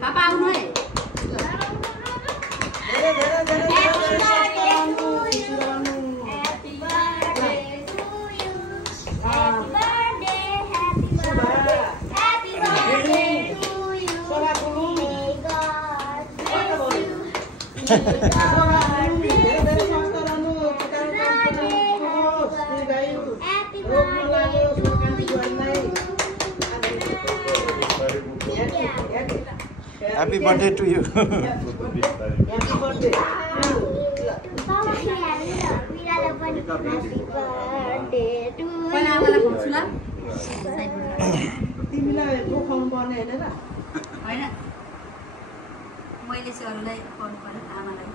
पापा आउनु है Happy birthday to you. Happy birthday. तिमीलाई खुवाउनु पर्ने हैन र हैन मैले चाहिँ अरूलाई फोन गरेँ आमालाई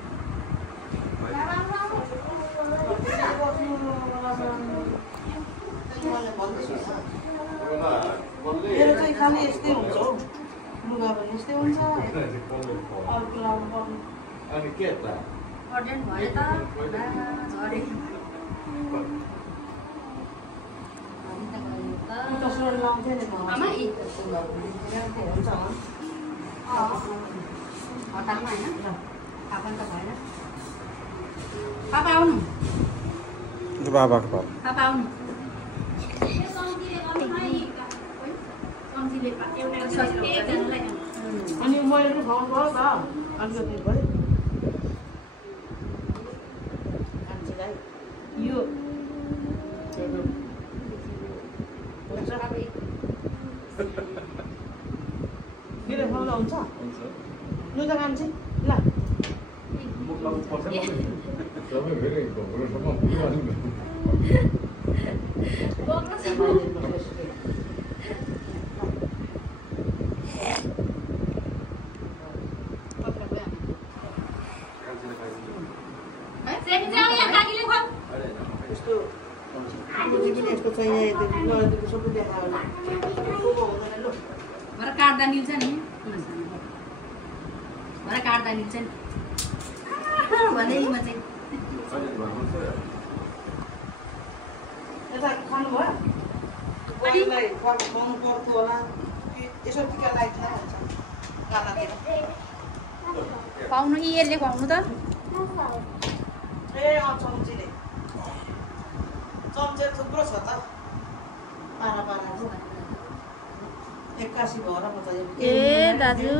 मेरो चाहिँ खाली यस्तै हुन्छ हौ लुगा पनि यस्तै हुन्छ अर्को लाउनु पर्ने अनि के त अर्जेन्ट भयो त झरे तस्बिर लाउँथेँ नि म आमा इ हुन्छ हतारमा हैन आफन्त भएन पापा आउनु बाबाको पापा पापा आउनु अनि मैले पनि खुवाउनु पर्यो त अलिकति भयो कान्छीलाई यो मेरो खुवाउँदा हुन्छ लु त कान्छी ल सबै फेरि घोरोसम्म पुगिहाल्नु यस्तो चाहिए सबै देखायो भरे काट्दा मिल्छ नि भरे काट्दा मिल्छ नि भने म चाहिँ यता खानुभयो बहिनीलाई खुवाउनु पर्थ्यो होला यसो टिका लाग्छ गालातिर खुवाउनु यसले खुवाउनु त ए चम्चीले चम्चे थुप्रो छ त पारा पारा 81 भएर म त ए दाजु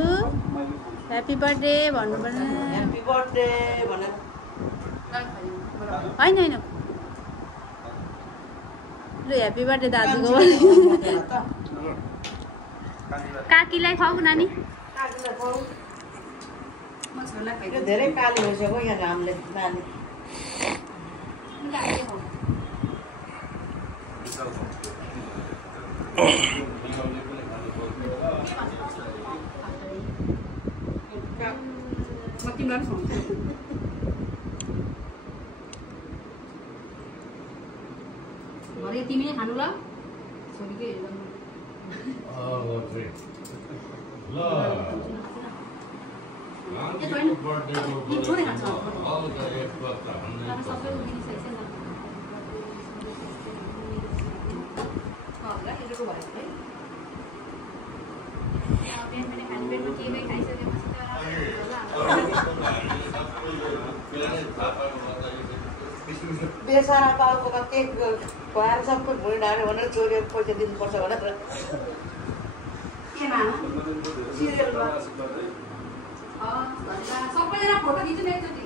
ह्यापी बर्थडे भन्नु पर्ने ह्यापी बर्थडे भनेर हैन हैन लु ह्यापी बर्थडे दाजुको काकीलाई खुवाऊ नानी काकीलाई खुवाऊ म छोरालाई यो धेरै काली भइसक्यो यहाँ घामले नानी म तिमीलाई पनि खुवाउँछु भरे तिमी नै खानु ल छोरीकै छोरी खान्छ सबै उगिसकेको बेसारा बाउको त केक खुवाएर सबै भुँडी ढाड्यो भनेर छोरी पैसा दिनुपर्छ भनेर सिरियलमा सबैजना फोटो खिच्नु न एकचोटि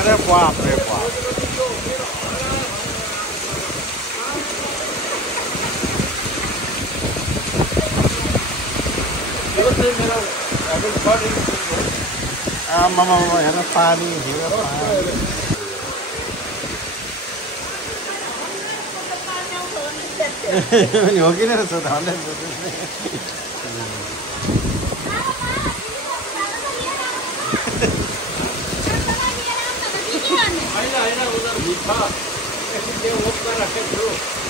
अरे बाप रे बाप आमामा हेर पानी हिँड पानी हो कि रहेछ त होइन उनीहरू भित्र एकछिन त्यो ओपमा राखेको छु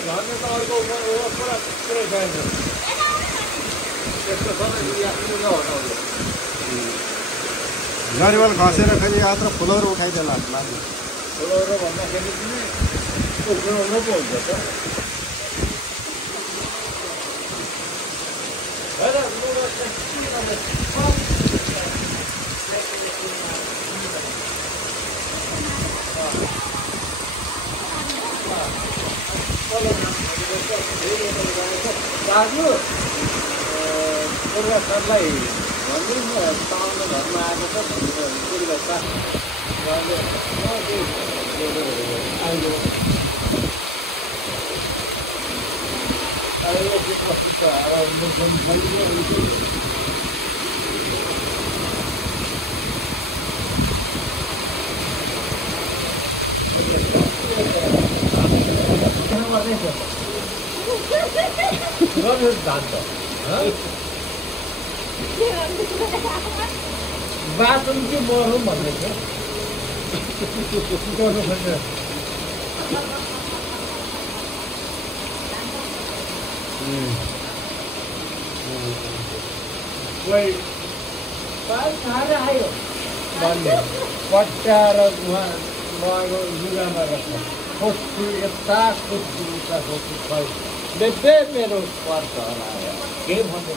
झर्ने त अर्को पुरा पुरै चाहिन्छ त्यस्तो छ न नरिवल घसेर फेरि यात्रा फुलहरू उठाइदेला माथि फुलहरू भन्दाखेरि पनि उफ्रिनु पो हुन्छ त दाजु दुर्गा सरलाई भनिदिनु न पाहुना घरमा आएको छ दुर्गा सर बाथरुम के बरौँ भन्दै छ कोही खाएर आयो भन्ने पट्याएर उहाँ लुगामा राख्छ खोज्छु यता खोज्छु उता खोज्छु खै बेबे मेरो पर्छ होला के भन्दै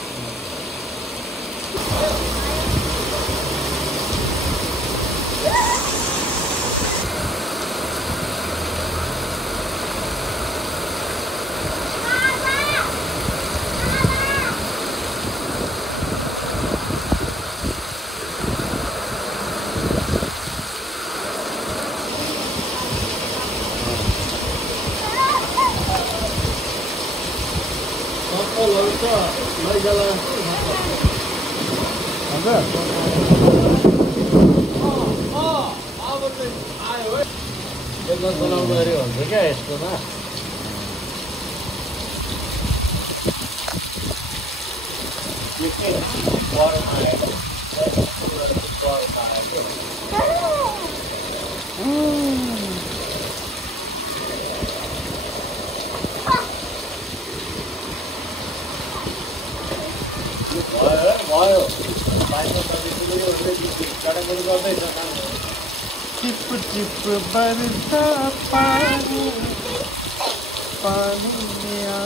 चलाउँदाखेरि हुन्छ क्या यस्तोमा भयो गर्दैछ टिप टिप बरसा पानी पानी में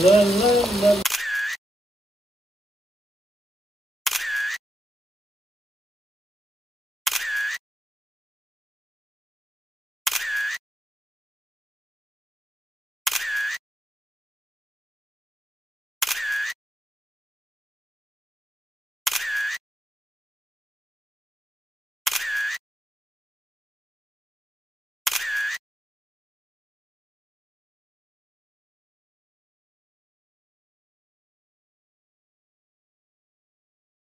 ल